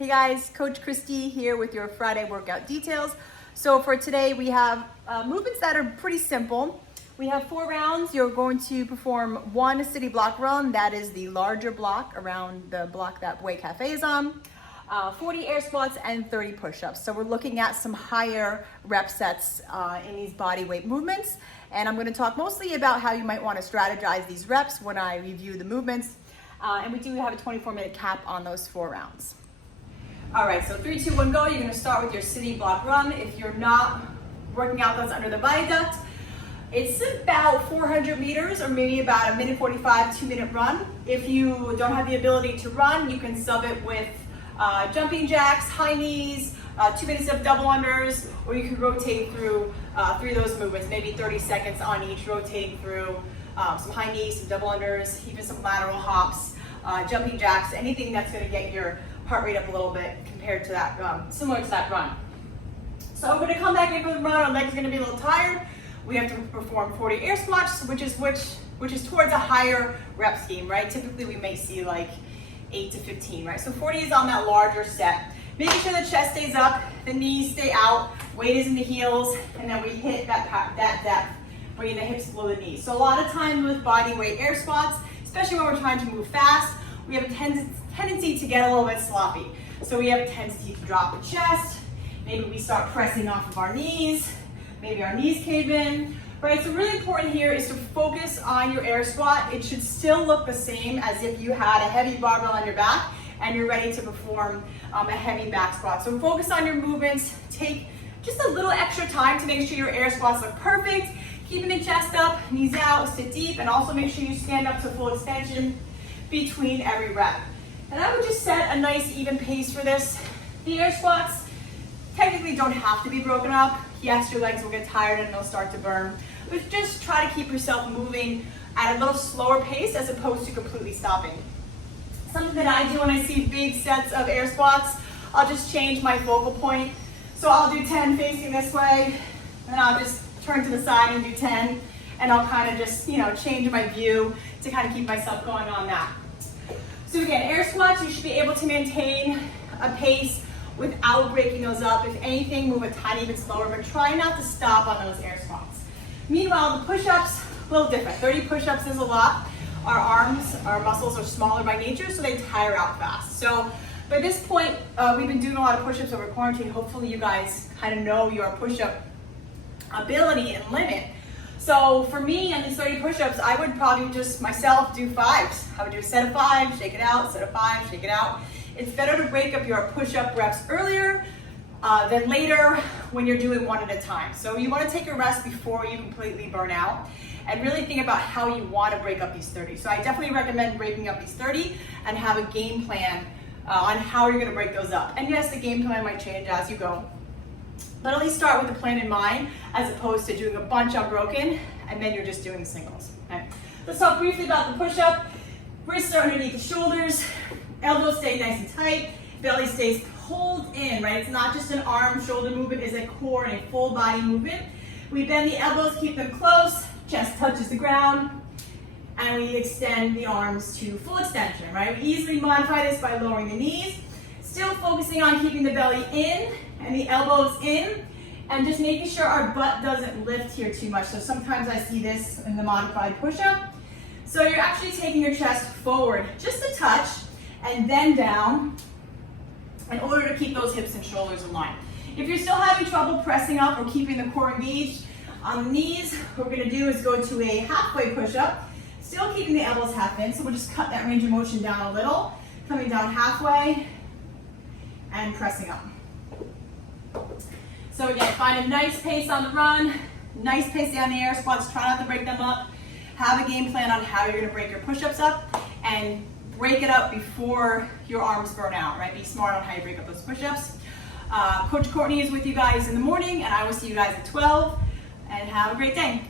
Hey guys, Coach Christy here with your Friday workout details. So for today we have movements that are pretty simple. We have 4 rounds. You're going to perform 1 city block run, that is the larger block around the block that Way Cafe is on, 40 air squats and 30 push-ups. So we're looking at some higher rep sets in these body weight movements. And I'm gonna talk mostly about how you might wanna strategize these reps when I review the movements. And we do have a 24-minute cap on those 4 rounds. All right, so 3, 2, 1, go. You're gonna start with your city block run. If you're not working out those under the viaduct, it's about 400 meters or maybe about 1:45, 2-minute run. If you don't have the ability to run, you can sub it with jumping jacks, high knees, 2 minutes of double unders, or you can rotate through 3 of those movements, maybe 30 seconds on each, rotating through some high knees, some double unders, even some lateral hops, jumping jacks, anything that's gonna get your heart rate up a little bit compared to that, similar to that run. So I'm gonna come back in for the run, our legs are gonna be a little tired. We have to perform 40 air squats, which is towards a higher rep scheme, right? Typically we may see like 8 to 15, right? So 40 is on that larger set. Making sure the chest stays up, the knees stay out, weight is in the heels, and then we hit that depth, bringing the hips below the knees. So a lot of times with body weight air squats, especially when we're trying to move fast, we have a tendency to get a little bit sloppy. So we have a tendency to drop the chest, maybe we start pressing off of our knees, maybe our knees cave in, right? So really important here is to focus on your air squat. It should still look the same as if you had a heavy barbell on your back and you're ready to perform a heavy back squat. So focus on your movements, take just a little extra time to make sure your air squats look perfect, keeping the chest up, knees out, sit deep, and also make sure you stand up to full extension between every rep. And I would just set a nice even pace for this. The air squats technically don't have to be broken up. Yes, your legs will get tired and they'll start to burn, but just try to keep yourself moving at a little slower pace as opposed to completely stopping. Something that I do when I see big sets of air squats, I'll just change my focal point. So I'll do 10 facing this way, and then I'll just turn to the side and do 10, and I'll kind of just, change my view to kind of keep myself going on that. So again, air squats, you should be able to maintain a pace without breaking those up. If anything, move a tiny bit slower, but try not to stop on those air squats. Meanwhile, the push-ups, a little different. 30 push-ups is a lot. Our arms, our muscles are smaller by nature, so they tire out fast. So by this point, we've been doing a lot of push-ups over quarantine. Hopefully you guys kind of know your push-up ability and limit. So for me, on these 30 push-ups, I would probably just myself do 5s. I would do a set of 5, shake it out, set of 5, shake it out. It's better to break up your push-up reps earlier than later when you're doing 1 at a time. So you want to take a rest before you completely burn out and really think about how you want to break up these 30. So I definitely recommend breaking up these 30 and have a game plan on how you're going to break those up. And yes, the game plan might change as you go, but at least start with a plan in mind as opposed to doing a bunch unbroken and then you're just doing the singles. Okay? Let's talk briefly about the push-up. Wrists are underneath the shoulders, elbows stay nice and tight, belly stays pulled in, right? It's not just an arm, shoulder movement, it's a core and a full body movement. We bend the elbows, keep them close, chest touches the ground, and we extend the arms to full extension, right? We easily modify this by lowering the knees, still focusing on keeping the belly in and the elbows in, and just making sure our butt doesn't lift here too much. So sometimes I see this in the modified push-up. So you're actually taking your chest forward just a touch and then down in order to keep those hips and shoulders aligned. If you're still having trouble pressing up or keeping the core engaged on the knees, what we're gonna do is go to a halfway push-up, still keeping the elbows half in, so we'll just cut that range of motion down a little, coming down halfway and pressing up. So again, find a nice pace on the run, nice pace down the air squats, try not to break them up, have a game plan on how you're gonna break your push-ups up, and break it up before your arms burn out, right? Be smart on how you break up those push-ups. Coach Courtney is with you guys in the morning, and I will see you guys at 12, and have a great day.